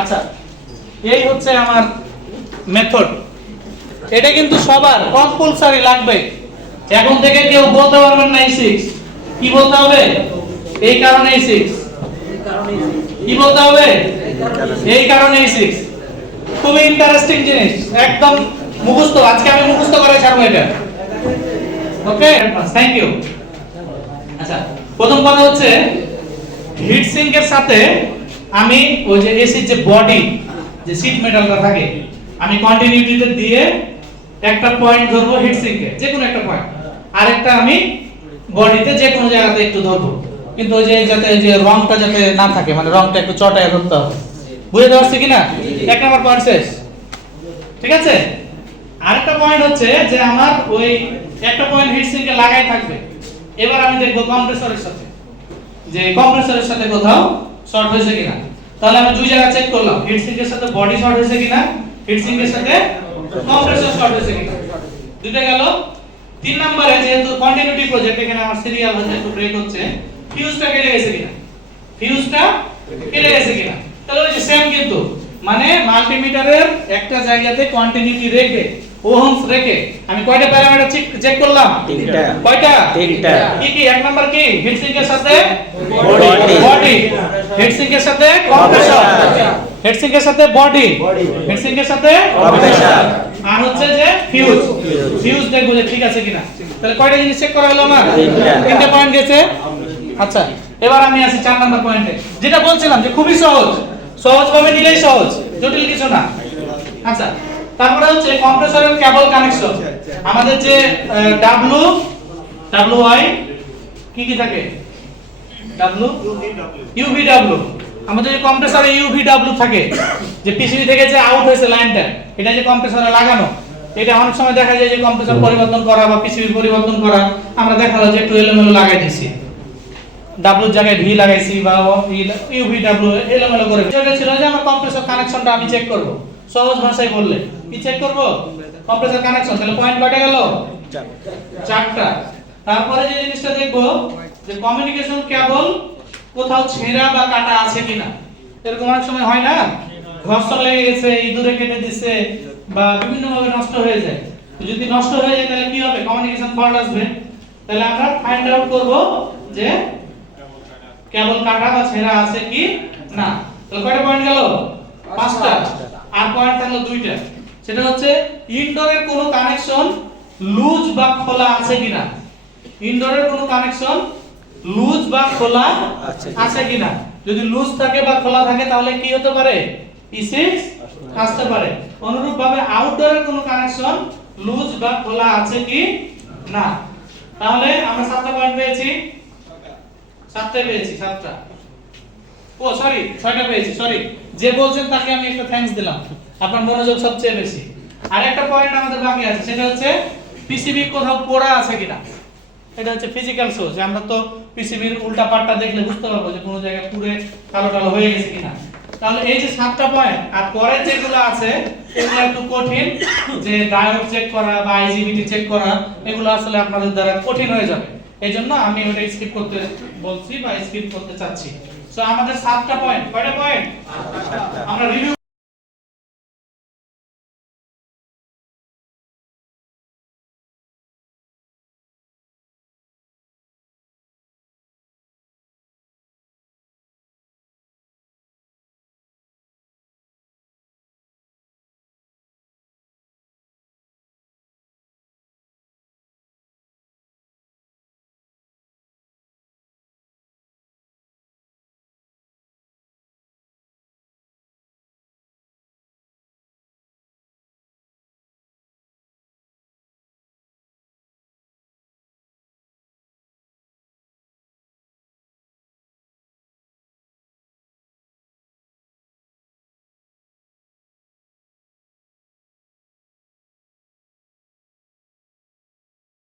আচ্ছা এই হচ্ছে আমার মেথড এটা কিন্তু সবার কম্পালসারি লাগবে। এখন থেকে কেউ বলতে পারবেন না সিক্স কি বলতে হবে? এই কারণে সিক্স কি বলতে হবে? এই কারণে সিক্স খুবই ইন্টারেস্টিং জিনিস। একদম মুখস্থ। আজকে আমি মুখস্থ করে ছাড়বো এটা। ওকে থ্যাংক ইউ আচ্ছা প্রথম কথা হচ্ছে হিট সিঙ্কের সাথে আমি ওই যে এসির যে বডি যে সিট মেটালটা থাকে, আমি কন্টিনিউটিতে দিয়ে একটা পয়েন্ট ধরবো হিট সিঙ্কে যে কোনো একটা পয়েন্ট আরেকটা আমি বডিতে যে কোনো জায়গাতে একটু ধরবো। কিন্তু ওই যে যাতে যে রংটা যাতে না থাকে মানে রংটা একটু চটায় ধরতে হবে। বুঝতে পারছি কিনা? এক নম্বর পয়েন্ট শেষ। ঠিক আছে? আরেকটা পয়েন্ট হচ্ছে যে আমার ওই একটা পয়েন্ট হিট সিঙ্কে লাগাই থাকবে। এবার আমি দেখব কম্প্রেসরের সাথে। যে কম্প্রেসরের সাথে কোথাও শর্ট হয়েছে কিনা? তাহলে আমি দুই জায়গা চেক করলাম হিট সিঙ্ক এর সাথে বডি শর্ট হয়েছে কিনা হিট সিঙ্ক এর সাথে কম্প্রেসর শর্ট হয়েছে কিনা। দুইটা গেল। তিন নম্বরে যেহেতু কন্টিনিউটি প্রজেক্ট এখানে আমার সিরিয়াল হচ্ছে, একটু ব্রেক হচ্ছে ফিউজটা কেটে গেছে কিনা? ফিউজটা কেটে গেছে কিনা? তাহলে ওই যে সেম কিন্তু মানে মাল্টিমিটারের একটা জায়গাতে কন্টিনিউটি রেখে ওহমস রেখে। আমি কয়টা প্যারামিটার চেক করলাম? তিনটা। কয়টা? তিনটা। কি কি এক নাম্বার কি? হিট সিঙ্কের সাথে? Body. বডি হিট সিঙ্কের সাথে কম্প্রেসর হিট সিঙ্কের সাথে বডি হিট সিঙ্কের সাথে Compressor. আর হচ্ছে যে ফিউজ ফিউজ দেখব যে ঠিক আছে কিনা। তাহলে কয়টা জিনিস চেক করা হলো আমার? তিনটা। তিনটা পয়েন্ট গেছে। আচ্ছা এবার আমি আসি চার নাম্বার পয়েন্টে যেটা বলছিলাম যে খুবই সহজ। সহজ ভাবে নিলেই সহজ। জটিল কিছু না। আচ্ছা তারপরে হচ্ছে কম্প্রেসরের কেবল কানেকশন আমাদের যে ডাব্লু ডাব্লু ওয়াই কি কি থাকে? ডাব্লু ইউভিডব্লিউ আমাদের যে কম্প্রেসরে ইউভিডব্লিউ থাকে যে পিসিবি থেকে যে আউট হয়েছে লাইনটা এটা যে কম্প্রেসরে লাগানো এটা অনেক সময় দেখা যায় যে কম্প্রেসর পরিবর্তন করা বা পিসিবি পরিবর্তন করা আমরা দেখাল যে একটু এলোমেলো লাগাই দিছি ডাব্লুর জায়গায় ভি লাগাইছি বা ইউভি ডাব্লু এলোমেলো করে যেটা ছিল যে আমার কম্প্রেসর কানেকশনটা আমি চেক করব। সহজ ভাষায় বললে। কি চেক করব? কম্প্রেসর কানেকশন তাহলে পয়েন্ট কয়টা গেল। চারটা। তারপরে যে জিনিসটা দেখব, যে কমিউনিকেশন কেবল কোথাও ছেঁড়া বা কাটা আছে কিনা। এরকম অনেক সময় হয় না? ঘর্ষণ লেগে গেছে, ইঁদুরে কেটে দিচ্ছে বা বিভিন্ন ভাবে নষ্ট হয়ে যায়। যদি নষ্ট হয়ে যায়, তাহলে কি হবে? কমিউনিকেশন ফল্ট আসবে। তাহলে আমরা ফাইন্ড আউট করব যে কেবল কাটা বা ছেঁড়া আছে কি না। তাহলে কয়টা পয়েন্ট গেল? পাঁচটা। আর পয়েন্ট থাকল দুইটা। সেটা হচ্ছে ইনডোরের কোনো কানেকশন লুজ বা খোলা আছে কিনা? ইনডোরের কোনো কানেকশন লুজ বা খোলা আছে আছে কিনা? যদি লুজ থাকে বা খোলা থাকে তাহলে কি হতে পারে? P6 আসতে পারে। অনুরূপভাবে আউটডোরের কোনো কানেকশন লুজ বা খোলা আছে কি না? তাহলে আমরা সাতটা পয়েন্ট পেয়েছি। সাতটা পেয়েছি সাতটা। ও সরি ছয়টা পেয়েছি সরি যে বলছেন তাকে আমি একটা থ্যাঙ্কস দিলাম। আপনার মনোযোগ সবচেয়ে বেশি। আর একটা পয়েন্ট আমাদের বাকি আছে, সেটা হচ্ছে পিসিবি কোথাও পোড়া আছে কিনা? এটা হচ্ছে ফিজিক্যাল শো যে আমরা তো পিসিবির উল্টা পাটটা দেখলে বুঝতে পারব যে কোনো জায়গায় পুরে কালো কালো হয়ে গেছে কিনা। তাহলে এই যে সাতটা পয়েন্ট আর পরের যেগুলো আছে, এগুলো একটু কঠিন, যে ডায়োড চেক করা বা আইজিবিটি চেক করা, এগুলো আসলে আপনাদের দ্বারা কঠিন হয়ে যাবে। এই জন্য আমি ওটা স্কিপ করতে বলছি বা স্কিপ করতে চাচ্ছি। সো আমাদের সাতটা পয়েন্ট কয়টা পয়েন্ট